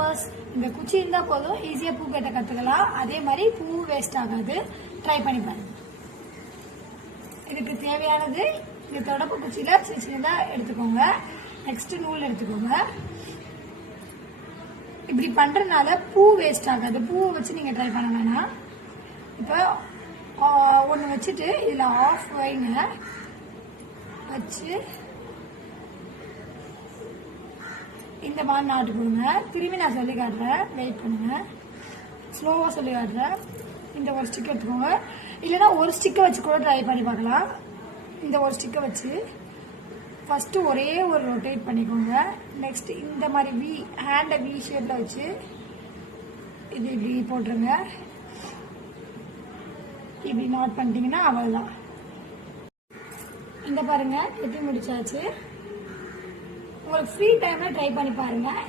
Viewers, இந்த குச்சி இருந்தால் போதும், ஈஸியாக பூ கட்ட கற்றுக்கலாம். அதே மாதிரி பூ வேஸ்ட் ஆகாது. ட்ரை பண்ணி பாருங்க. இதுக்கு தேவையானது இந்த தொடப்பு குச்சியில் சின்ன சின்னதாக எடுத்துக்கோங்க. நெக்ஸ்ட் நூல் எடுத்துக்கோங்க. இப்படி பண்ணுறதுனால பூ வேஸ்ட் ஆகாது. பூவை வச்சு நீங்கள் ட்ரை பண்ண வேணாம். இப்போ ஒன்று வச்சுட்டு இதில் ஆஃப் வைங்க வச்சு இந்த மாதிரி நாட்டு கொடுங்க. திரும்பி நான் சொல்லி காட்டுறேன், வெயிட் பண்ணுங்க. ஸ்லோவாக சொல்லி காட்டுறேன். இந்த ஒரு ஸ்டிக் எடுத்துக்கோங்க. இல்லைன்னா ஒரு ஸ்டிக்கை வச்சு கூட ட்ரை பண்ணி பார்க்கலாம். இந்த ஒரு ஸ்டிக்கை வச்சு ஃபஸ்ட்டு ஒரே ஒரு ரொட்டேட் பண்ணிக்கோங்க. நெக்ஸ்ட் இந்த மாதிரி வி ஹேண்டை வி ஷேப்பில் வச்சு இது இப்படி போட்டுருங்க. இப்படி நாட் பண்ணிட்டீங்கன்னா அவ்வளோதான். இந்த பாருங்க, கட்டி முடிச்சாச்சு. உங்களுக்கு ஃப்ரீ டைமில் ட்ரை பண்ணி பாருங்கள்.